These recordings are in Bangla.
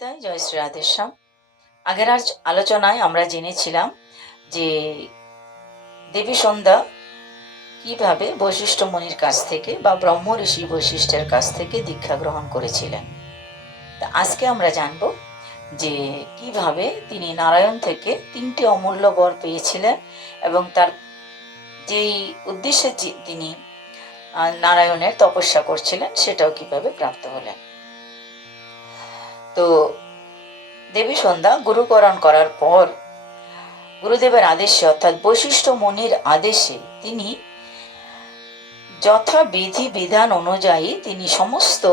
নিতাই জয় শ্রী রাধেশ্যাম। আগের আলোচনায় আমরা জেনেছিলাম যে দেবী সন্ধ্যা কিভাবে বশিষ্ঠ মুনির কাছ থেকে বা ব্রহ্ম ঋষি বশিষ্ঠের কাছ থেকে দীক্ষা গ্রহণ করেছিলেন। তা আজকে আমরা জানব যে কিভাবে তিনি নারায়ণ থেকে 3টি অমূল্য বর পেয়েছিলেন এবং তার যেই উদ্দেশ্যে তিনি নারায়ণের তপস্যা করছিলেন সেটাও কিভাবে প্রাপ্ত হলেন। তো দেবী সন্ধ্যা গুরুকরণ করার পর গুরুদেবের আদেশে অর্থাৎ বশিষ্ঠ মুনির আদেশে তিনি যথাবিধি বিধান অনুযায়ী তিনি সমস্ত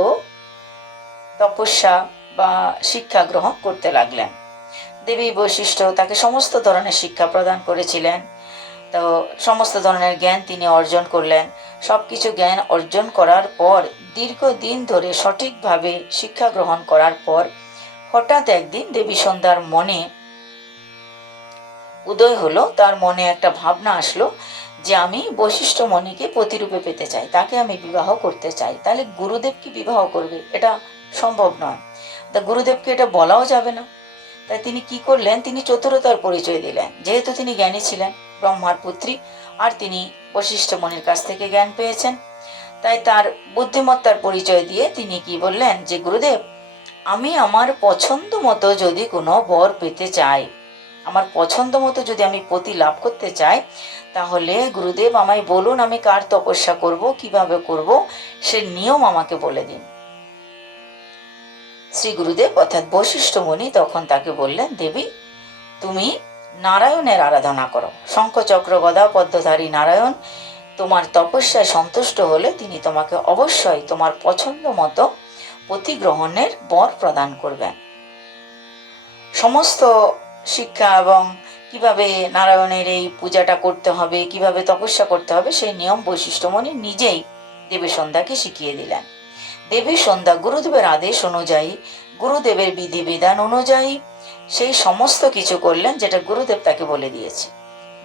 তপস্যা বা শিক্ষা গ্রহণ করতে লাগলেন। দেবী বশিষ্ঠ তাকে সমস্ত ধরনের শিক্ষা প্রদান করেছিলেন। তো সমস্ত ধরনের জ্ঞান তিনি অর্জন করলেন। সবকিছু জ্ঞান অর্জন করার পর দীর্ঘদিন ধরে সঠিকভাবে শিক্ষা গ্রহণ করার পর হঠাৎ একদিন দেবী সন্ধ্যার মনে উদয় হলো, তার মনে একটা ভাবনা আসলো যে আমি বশিষ্ঠ মুনিকে প্রতিরূপে পেতে চাই, তাকে আমি বিবাহ করতে চাই। তাহলে গুরুদেব কি বিবাহ করবে? এটা সম্ভব নয়। তা গুরুদেবকে এটা বলাও যাবে না। তাই তিনি কি করলেন, তিনি চতুরতার পরিচয় দিলেন। যেহেতু তিনি জ্ঞানী ছিলেন, ব্রহ্মার পুত্রী, আর তিনি বশিষ্ঠ মুনির কাছ থেকে জ্ঞান পেয়েছেন, তাই তার বুদ্ধিমত্তার পরিচয় দিয়ে তিনি কি বললেন যে গুরুদেব, আমি আমার পছন্দ মতো যদি কোনো বর পেতে চাই, আমার পছন্দ মতো যদি আমি পতি লাভ করতে চাই, তাহলে গুরুদেব আমায় বলুন আমি কার তপস্যা করব, কিভাবে করব, সে নিয়ম আমাকে বলে দিন। শ্রী গুরুদেব অর্থাৎ বশিষ্ঠ মুনি তখন তাকে বললেন, দেবী তুমি নারায়ণের আরাধনা করো। শঙ্খচক্র গদা পদ্মধারী নারায়ণ তোমার তপস্যায় সন্তুষ্ট হলে তিনি তোমাকে অবশ্যই তোমার পছন্দ মতো পতি গ্রহণের বর প্রদান করবেন। সমস্ত শিক্ষা এবং কিভাবে নারায়ণের এই পূজাটা করতে হবে, কিভাবে তপস্যা করতে হবে, সেই নিয়ম বশিষ্ঠ মুনি নিজেই দেবী সন্ধ্যাকে শিখিয়ে দিলেন। দেবী সন্ধ্যা গুরুদেবের আদেশ অনুযায়ী, গুরুদেবের বিধিবিধান অনুযায়ী সেই সমস্ত কিছু করলেন যেটা গুরুদেব তাকে বলে দিয়েছে।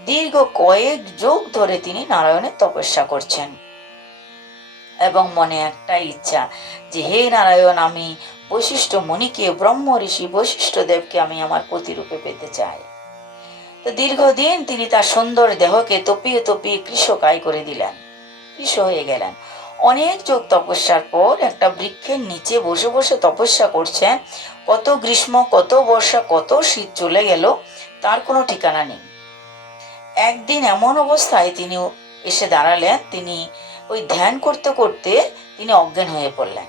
দীর্ঘ কয়েক যুগ ধরে তিনি নারায়ণের তপস্যা করছেন এবং মনে একটাই ইচ্ছা যে হে নারায়ণ, আমি বশিষ্ঠ মুনিকে, ব্রহ্ম ঋষি বশিষ্ঠ দেবকে আমি আমার প্রতিরূপে পেতে চাই। তো দীর্ঘদিন তিনি তার সুন্দর দেহকে তপিয়ে তপিয়ে কৃশকায় করে দিলেন, কৃশ হয়ে গেলেন। অনেক যুগ তপস্যার পর একটা বৃক্ষের নিচে বসে বসে তপস্যা করছেন। কত গ্রীষ্ম, কত বর্ষা, কত শীত চলে গেল, তার কোনো ঠিকানা নেই। একদিন এমন অবস্থায় তিনি এসে দাঁড়ালেন, তিনি ওই ধ্যান করতে করতে তিনি অজ্ঞান হয়ে পড়লেন।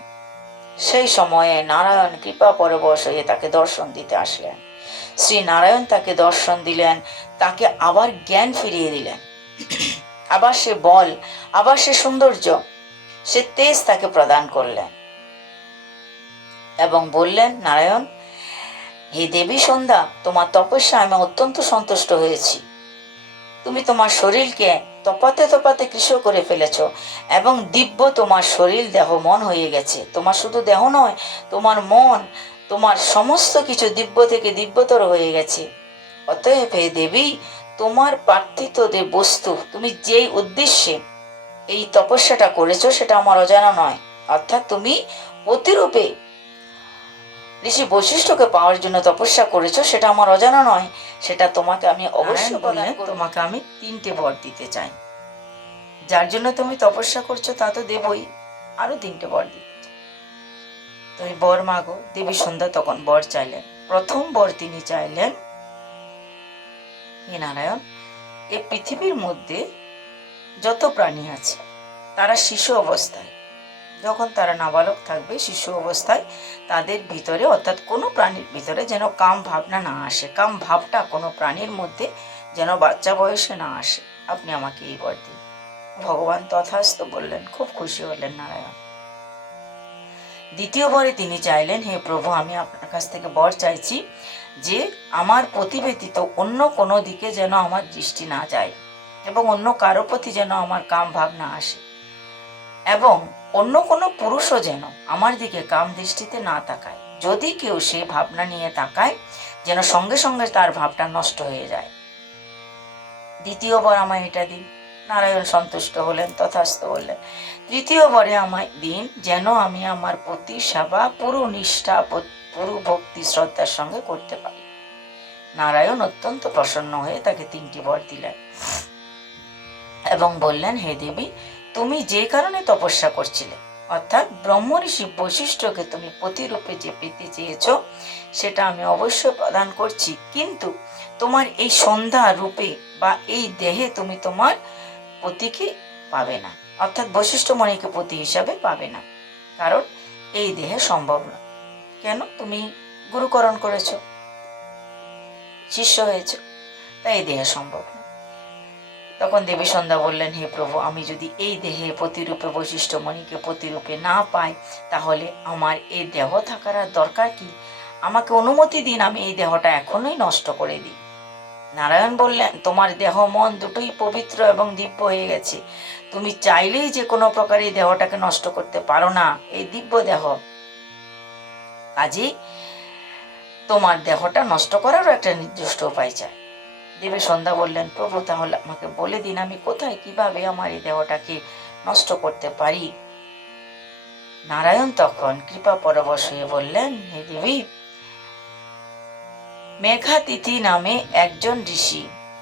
সেই সময়ে নারায়ণ কৃপা পরবশ হয়ে তাকে দর্শন দিতে আসলেন। শ্রী নারায়ণ তাকে দর্শন দিলেন, তাকে আবার জ্ঞান ফিরিয়ে দিলেন। আবার সে বল, আবার সে সৌন্দর্য, সে তেজ তাকে প্রদান করলেন এবং বললেন, নারায়ণ, হে দেবী সন্ধ্যা, তোমার তপস্যা আমি অত্যন্ত সন্তুষ্ট হয়েছি। তুমি তোমার শরীরকে তপাতে তপাতে কৃশ করে ফেলেছ এবং দিব্য তোমার শরীর, দেহ, মন হয়ে গেছে। তোমার শুধু দেহ নয়, তোমার মন, তোমার সমস্ত কিছু দিব্য থেকে দিব্যতর হয়ে গেছে। অতএব হে দেবী, তোমার প্রার্থিত যে বস্তু, তুমি যেই উদ্দেশ্যে এই তপস্যাটা করেছো সেটা আমার অজানা নয়। অর্থাৎ তুমি প্রতিরূপে ঋষি বৈশিষ্ট্যকে পাওয়ার জন্য তপস্যা করেছো, সেটা আমার অজানা নয়। সেটা তোমাকে আমি অবশ্যই বললেন, তোমাকে আমি 3টে বর দিতে চাই। যার জন্য তুমি তপস্যা করছো তা তো দেবই, আরো 3টে বর দিতে চাই। তুমি বর মাগো। দেবী সন্ধ্যা তখন বর চাইলেন। প্রথম বর তিনি চাইলেন, হে নারায়ণ, এই পৃথিবীর মধ্যে যত প্রাণী আছে তারা শিশু অবস্থায়, যখন তারা নাবালক থাকবে, শিশু অবস্থায় তাদের ভিতরে অর্থাৎ কোনো প্রাণীর ভিতরে যেন কাম ভাবনা না আসে, কাম ভাবটা কোনো প্রাণীর মধ্যে যেন বাচ্চা বয়সে না আসে। আপনি আমাকে এই বর দিন। ভগবান তথাস্তু বললেন। খুব খুশি হলেন নারায়ণ। দ্বিতীয় বরে তিনি চাইলেন, হে প্রভু, আমি আপনার কাছ থেকে বর চাইছি যে আমার প্রতি ব্যতীত অন্য কোনো দিকে যেন আমার দৃষ্টি না যায় এবং অন্য কারো প্রতি যেন আমার কাম ভাব না আসে এবং অন্য কোনো পুরুষও যেন আমার দিকে কাম দৃষ্টিতে না তাকায়। যদি কেউ সেই ভাবনা নিয়ে তাকায়, যেন সঙ্গে সঙ্গে তার ভাবটা নষ্ট হয়ে যায়। দ্বিতীয়বার আমায় এটা দিন। নারায়ণ সন্তুষ্ট হলেন, তথাস্তু বললেন। তৃতীয়বারে আমায় দিন, যেন আমি আমার প্রতি সেবা, পুরো নিষ্ঠা, পুরো ভক্তি ভক্তি শ্রদ্ধার সঙ্গে করতে পারি। নারায়ণ অত্যন্ত প্রসন্ন হয়ে তাকে 3টি বর দিলেন এবং বললেন, হে দেবী, তুমি যে কারণে তপস্যা করছিলে, অর্থাৎ ব্রহ্ম ঋষি বৈশিষ্ট্যকে তুমি পতিরূপে যে পেতে চেয়েছ, সেটা আমি অবশ্যই প্রদান করছি, কিন্তু তোমার এই সন্ধ্যা রূপে বা এই দেহে তুমি তোমার পতিকে পাবে না, অর্থাৎ বৈশিষ্ট্যমণিকে পতি হিসাবে পাবে না, কারণ এই দেহে সম্ভব না। কেন? তুমি গুরুকরণ করেছ, শিষ্য হয়েছ, তাই এই দেহে সম্ভব না। তখন দেবী সন্ধ্যা বললেন, হে প্রভু, আমি যদি এই দেহে প্রতিরূপে বৈশিষ্ট্যমণিকে প্রতিরূপে না পাই, তাহলে আমার এই দেহ থাকার আর দরকার কি? আমাকে অনুমতি দিন, আমি এই দেহটা এখনই নষ্ট করে দিই। নারায়ণ বললেন, তোমার দেহ মন দুটোই পবিত্র এবং দিব্য হয়ে গেছে, তুমি চাইলেই যে কোনো প্রকারে এই দেহটাকে নষ্ট করতে পারো না, এই দিব্য দেহ। কাজেই তোমার দেহটা নষ্ট করারও একটা নির্দিষ্ট উপায় চাই। দেবী সন্ধ্যা বললেন, প্রভু, তাহলে আমাকে বলে দিন, আমি কোথায় কিভাবে আমার এই দেহটাকে নষ্ট করতে পারি? নারায়ণ তখন কৃপা পরবশ হয়ে বললেন, হে দেবী, মেঘাতিথি নামে একজন ঋষি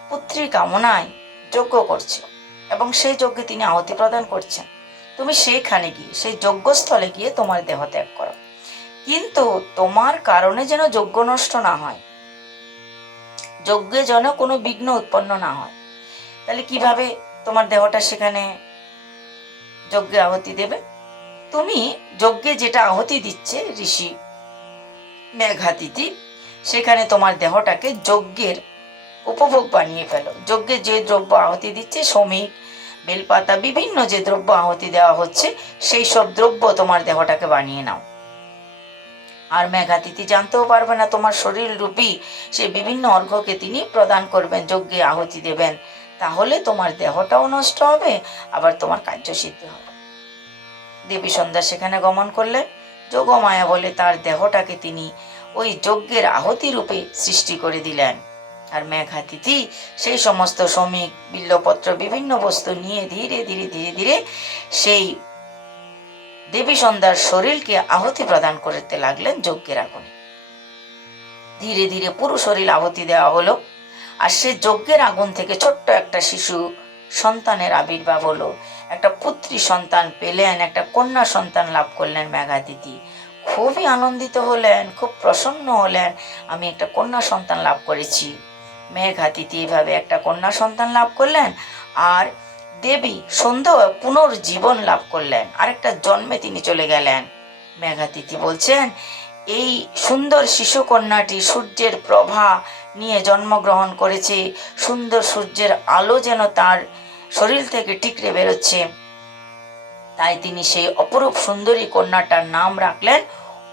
পুত্রী কামনায় যজ্ঞ করছে এবং সেই যজ্ঞে তিনি আহুতি প্রদান করছেন। তুমি সেইখানে গিয়ে, সেই যজ্ঞস্থলে গিয়ে তোমার দেহ ত্যাগ করো, কিন্তু তোমার কারণে যেন যজ্ঞ নষ্ট না হয়, যজ্ঞে যেন কোনো বিঘ্ন উৎপন্ন না হয়। তাহলে কিভাবে তোমার দেহটা সেখানে যজ্ঞে আহুতি দেবে? তুমি যজ্ঞে যেটা আহুতি দিচ্ছে ঋষি মেঘাতিথি, সেখানে তোমার দেহটাকে যজ্ঞের উপভোগ বানিয়ে ফেলো। যজ্ঞে যে দ্রব্য আহুতি দিচ্ছে, শ্রমিক, বেলপাতা, বিভিন্ন যে দ্রব্য আহুতি দেওয়া হচ্ছে, সেই সব দ্রব্য তোমার দেহটাকে বানিয়ে নাও। আর মেঘাতিথি জানতেও পারবে না তোমার শরীর রূপী সে বিভিন্ন অর্ঘ্যকে তিনি প্রদান করবেন, যজ্ঞে আহুতি দেবেন। তাহলে তোমার দেহটাও নষ্ট হবে, আবার তোমার কার্যসিদ্ধি হবে। দেবী সন্ধ্যা সেখানে গমন করলেন। যোগমায়া বলে তার দেহটাকে তিনি ওই যজ্ঞের আহুতি রূপে সৃষ্টি করে দিলেন। আর মেঘাতিথি সেই সমস্ত শ্রমিক, বিল্লপত্র, বিভিন্ন বস্তু নিয়ে ধীরে ধীরে ধীরে ধীরে সেই দেবী সন্ধ্যার শরীরকে আহুতি প্রদান করতে লাগলেন যজ্ঞের আগুনে। ধীরে ধীরে পুরো শরীর আহুতি দেওয়া হলো, আর সে যজ্ঞের আগুন থেকে ছোট্ট একটা শিশু সন্তানের আবির্ভাব হলো। একটা পুত্রী সন্তান পেলেন, একটা কন্যা সন্তান লাভ করলেন মেঘাতিথি। খুবই আনন্দিত হলেন, খুব প্রসন্ন হলেন, আমি একটা কন্যা সন্তান লাভ করেছি। মেঘাতিথি এভাবে একটা কন্যা সন্তান লাভ করলেন, আর দেবী সন্ধ্যা পুনর্জীবন লাভ করলেন, আরেকটা জন্মে তিনি চলে গেলেন। মেঘাতিথি বলছেন, এই সুন্দর শিশু কন্যাটি সূর্যের প্রভা নিয়ে জন্মগ্রহণ করেছে, সুন্দর সূর্যের আলো যেন তার শরীর থেকে ঠিকরে বেরোচ্ছে, তাই তিনি সেই অপরূপ সুন্দরী কন্যাটার নাম রাখলেন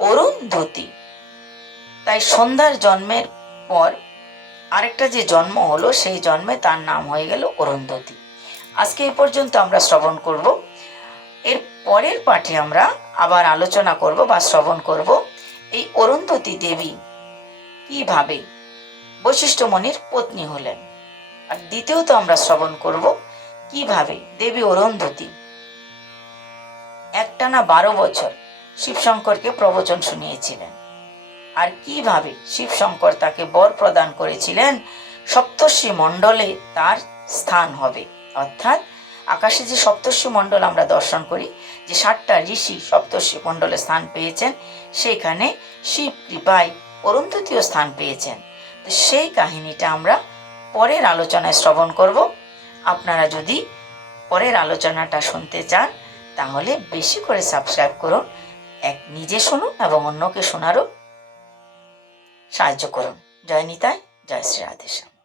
অরুন্ধতী। তাই সন্ধ্যার জন্মের পর আরেকটা যে জন্ম হলো, সেই জন্মে তার নাম হয়ে গেল অরুন্ধতী। আজকে এই পর্যন্ত আমরা শ্রবণ করব। এর পরের পাঠে আমরা আবার আলোচনা করব বা শ্রবণ করব এই অরুন্ধতী দেবী কিভাবে বৈশিষ্ট্যমণির পত্নী হলেন। আর দ্বিতীয়ত আমরা শ্রবণ করব কিভাবে দেবী অরুন্ধতী একটানা 12 বছর শিবশঙ্করকে প্রবচন শুনিয়েছিলেন, আর কিভাবে শিবশঙ্কর তাকে বর প্রদান করেছিলেন সপ্তর্ষি মণ্ডলে তার স্থান হবে। অর্থাৎ আকাশে যে সপ্তর্ষি মণ্ডল আমরা দর্শন করি, যে 7টা ঋষি সপ্তর্ষি মণ্ডলে স্থান পেয়েছেন, সেখানে শিব কৃপায় অরুন্ধতীয় স্থান পেয়েছেন। তো সেই কাহিনীটা আমরা পরের আলোচনায় শ্রবণ করব। আপনারা যদি পরের আলোচনাটা শুনতে চান, তাহলে বেশি করে সাবস্ক্রাইব করুন, নিজে শুনুন এবং অন্যকে শোনারও সাহায্য করুন। জয় নিতাই, জয় শ্রী রাধেশ্যাম।